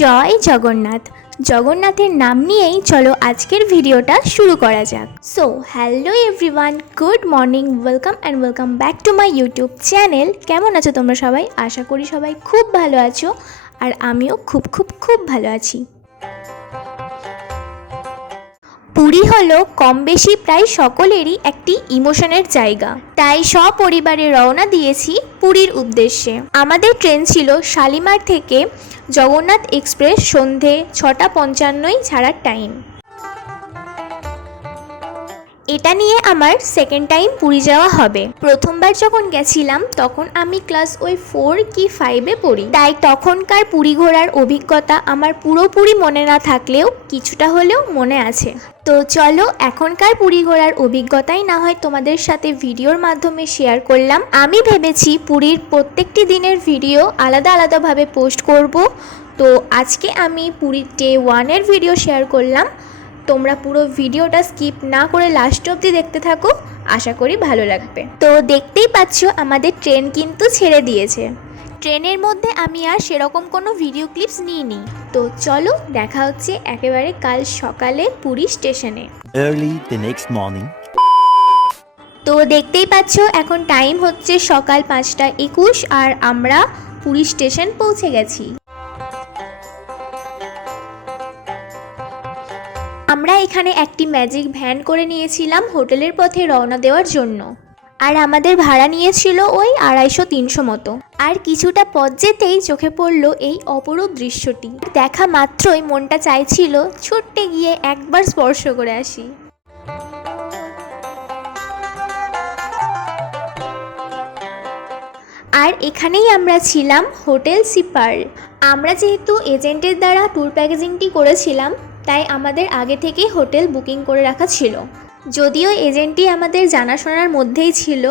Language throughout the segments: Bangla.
জয় জগন্নাথ। জগন্নাথের নাম নিয়েই চলো আজকের ভিডিওটা শুরু করা যাক। So hello everyone good morning welcome and welcome back to my YouTube channel কেমন আছো তোমরা সবাই? আশা করি সবাই খুব ভালো আছো। আর আমিও খুব খুব খুব ভালো আছি। পুরী হলো কম বেশি প্রায় সকলেরই একটি ইমোশনের জায়গা। তাই সপরিবারে রওনা দিয়েছি পুরীর উদ্দেশ্যে। আমাদের ট্রেন ছিল শালিমার থেকে জগন্নাথ এক্সপ্রেস সন্ধে ছটা পঞ্চান্নই ছাড়ার টাইম। এটা নিয়ে আমার সেকেন্ড টাইম পুরী যাওয়া হবে। প্রথমবার যখন গেছিলাম, তখন আমি ক্লাস ওই ফোর কি ফাইভে পড়ি। তাই তখনকার পুরী ঘোরার অভিজ্ঞতা আমার পুরোপুরি মনে না থাকলেও কিছুটা হলেও মনে আছে। তো চলো, এখনকার পুরী ঘোরার অভিজ্ঞতাই না হয় তোমাদের সাথে ভিডিওর মাধ্যমে শেয়ার করলাম। আমি ভেবেছি পুরীর প্রত্যেকটি দিনের ভিডিও আলাদা আলাদাভাবে পোস্ট করব। তো আজকে আমি পুরীর ডে ওয়ানের ভিডিও শেয়ার করলাম। তোমরা পুরো ভিডিওটা স্কিপ না করে লাস্ট অবধি দেখতে থাকো। আশা করি ভালো লাগবে। তো দেখতেই পাচ্ছ আমাদের ট্রেন কিন্তু ছেড়ে দিয়েছে। ট্রেনের মধ্যে আমি আর সেরকম কোনো ভিডিও ক্লিপস নিইনি। তো চলো দেখা হচ্ছে একেবারে কাল সকালে পুরী স্টেশনে। তো দেখতেই পাচ্ছ এখন টাইম হচ্ছে সকাল পাঁচটা একুশ আর আমরা পুরী স্টেশন পৌঁছে গেছি। আমরা এখানে একটি ম্যাজিক ভ্যান করে নিয়েছিলাম হোটেলের পথে রওনা দেওয়ার জন্য। আর আমাদের ভাড়া নিয়েছিল ওই আড়াইশো তিনশো মতো। আর কিছুটা পথ যেতেই চোখে পড়ল এই অপরূপ দৃশ্যটি। দেখা মাত্রই মনটা চাইছিল ছুট্টে গিয়ে একবার স্পর্শ করে আসি। আর এখানেই আমরা ছিলাম হোটেল সিপার। আমরা যেহেতু এজেন্টের দ্বারা ট্যুর প্যাকেজিংটি করেছিলাম তাই আমাদের আগে থেকেই হোটেল বুকিং করে রাখা ছিল। যদিও এজেন্টটি আমাদের জানাশোনার মধ্যেই ছিল,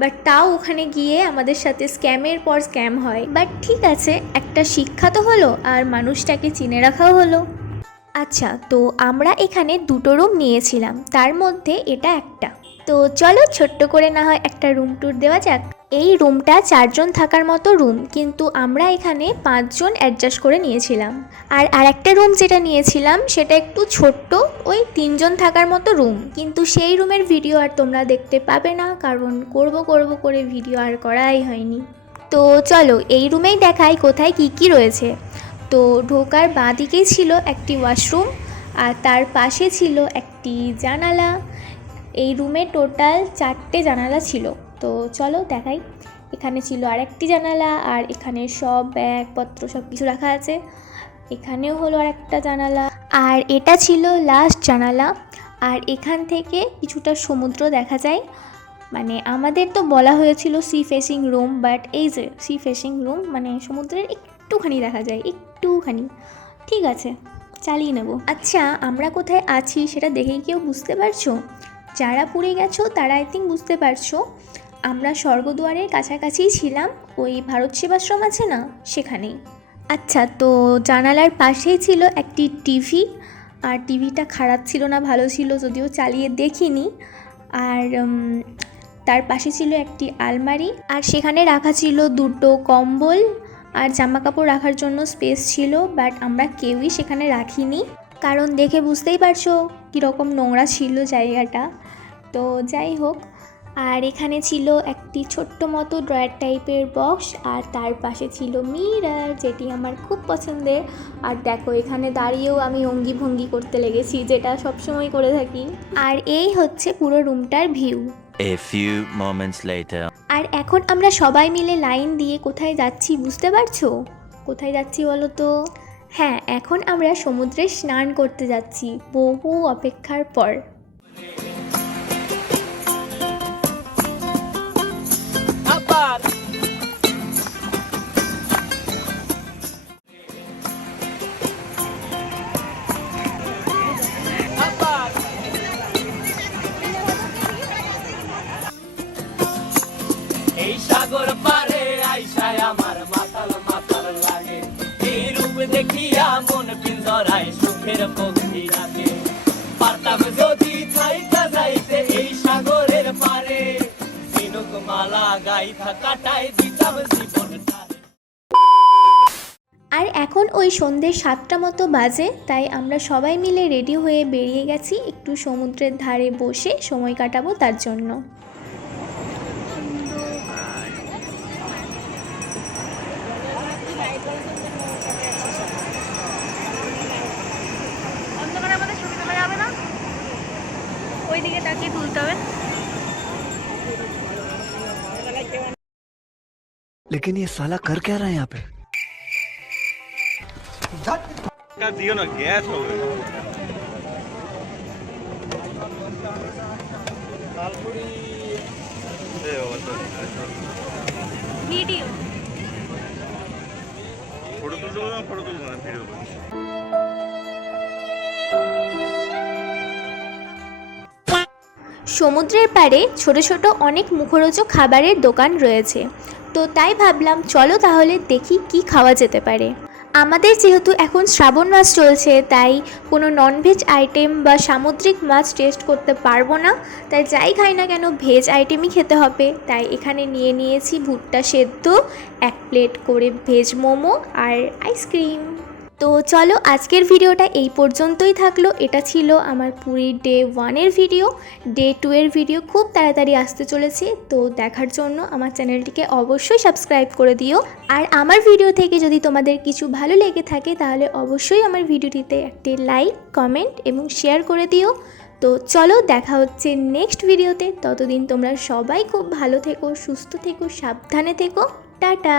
বাট তাও ওখানে গিয়ে আমাদের সাথে স্ক্যামের পর স্ক্যাম হয়। বাট ঠিক আছে, একটা শিক্ষা তো হলো, আর মানুষটাকে চিনে রাখাও হলো। আচ্ছা তো আমরা এখানে দুটো রুম নিয়েছিলাম, তার মধ্যে এটা একটা। তো চলো ছোট্ট করে না হয় একটা রুম ট্যুর দেওয়া যাক। এই রুমটা চারজন থাকার মতো রুম, কিন্তু আমরা এখানে পাঁচজন অ্যাডজাস্ট করে নিয়েছিলাম। আর আরেকটা রুম যেটা নিয়েছিলাম, সেটা একটু ছোট্ট, ওই তিনজন থাকার মতো রুম। কিন্তু সেই রুমের ভিডিও আর তোমরা দেখতে পাবে না, কারণ করব করব করে ভিডিও আর করাই হয়নি। তো চলো, এই রুমেই দেখাই কোথায় কি কি রয়েছে। তো ঢোকার বাঁ দিকেই ছিল একটি ওয়াশরুম আর তার পাশে ছিল একটি জানালা। এই রুমে টোটাল চারটে জানালা ছিল। তো চলো দেখাই। এখানে ছিল আরেকটি জানালা আর এখানে সব ব্যাগপত্র সব কিছু রাখা আছে। এখানেও হলো আরেকটা জানালা। আর এটা ছিল লাস্ট জানালা। আর এখান থেকে কিছুটা সমুদ্র দেখা যায়। মানে আমাদের তো বলা হয়েছিল সি ফেসিং রুম বাট এই যে সি ফেসিং রুম মানে সমুদ্রের একটুখানি দেখা যায়, একটুখানি। ঠিক আছে, চালিয়ে নেব। আচ্ছা আমরা কোথায় আছি সেটা দেখেই কেউ বুঝতে পারছ? যারা পুরী গেছো তারা আই থিঙ্ক বুঝতে পারছ। আমরা স্বর্গদুয়ারের কাছাকাছিই ছিলাম, ওই ভারত সেবাশ্রম আছে না, সেখানেই। আচ্ছা তো জানালার পাশেই ছিল একটি টিভি, আর টিভিটা খারাপ ছিল না, ভালো ছিল, যদিও চালিয়ে দেখিনি। আর তার পাশে ছিল একটি আলমারি, আর সেখানে রাখা ছিল দুটো কম্বল, আর জামা কাপড় রাখার জন্য স্পেস ছিল, বাট আমরা কেউই সেখানে রাখিনি। কারণ দেখে বুঝতেই পারছ, কীরকম নোংরা ছিল জায়গাটা। তো যাই হোক আর এখানে ছিল একটি ছোট্ট মতো ড্রয়ার টাইপের বক্স আর তার পাশে ছিল মিরার যেটি আমার খুব পছন্দের। আর দেখো এখানে দাঁড়িয়েও আমি অঙ্গি ভঙ্গি করতে লেগেছি যেটা সবসময় করে থাকি। আর এই হচ্ছে পুরো রুমটার view. A few moments later. আর এখন আমরা সবাই মিলে লাইন দিয়ে কোথায় যাচ্ছি বুঝতে পারছ? কোথায় যাচ্ছি বলো তো? হ্যাঁ এখন আমরা সমুদ্রে স্নান করতে যাচ্ছি বহু অপেক্ষার পর। পারে আমার মাতাল মাতাল লাগে। এই রূপ দেখিয়া মন সুখের পক্ষী পারতাম যদি থাইতা যাইতে এই সাগরের পারে। মালা কাটাই দিতাম আর এখন ওই সন্ধ্যে সাতটা মতো বাজে, তাই আমরা সবাই মিলে রেডি হয়ে বেরিয়ে গেছি একটু সমুদ্রের ধারে বসে সময় কাটাবো তার জন্য। ওই দিকে তাকিয়ে তুলতে হবে लेकिन ये साला कर क्या रहा है यहाँ पे का दियो ना गैस हो गई ए, वो तो- ভিডিও ফটো তুলতে সমুদ্রের পাড়ে ছোট ছোট অনেক মুখরোচক খাবারের দোকান রয়েছে। তো তাই ভাবলাম, চলো তাহলে দেখি কি খাওয়া যেতে পারে। আমাদের যেহেতু এখন শ্রাবণ মাস চলছে, তাই কোনো ননভেজ আইটেম বা সামুদ্রিক মাছ টেস্ট করতে পারব না। তাই যাই খাই না কেন ভেজ আইটেমই খেতে হবে। তাই এখানে নিয়ে নিয়েছি ভুট্টা সেদ্ধ, এক প্লেট করে ভেজ মোমো আর আইসক্রিম তো চলো আজকের ভিডিওটা এই পর্যন্তই থাকল। এটা ছিল আমার পুরীর ডে ওয়ানের ভিডিও। ডে টু এর ভিডিও খুব তাড়াতাড়ি আসতে চলেছে। তো দেখার জন্য আমার চ্যানেলটিকে অবশ্যই সাবস্ক্রাইব করে দিও। আর আমার ভিডিও থেকে যদি তোমাদের কিছু ভালো লেগে থাকে, তাহলে অবশ্যই আমার ভিডিওটিতে একটি লাইক, কমেন্ট এবং শেয়ার করে দিও। তো চলো দেখা হচ্ছে নেক্সট ভিডিওতে। ততদিন তোমরা সবাই খুব ভালো থেকো, সুস্থ থেকো, সাবধানে থেকো। টাটা!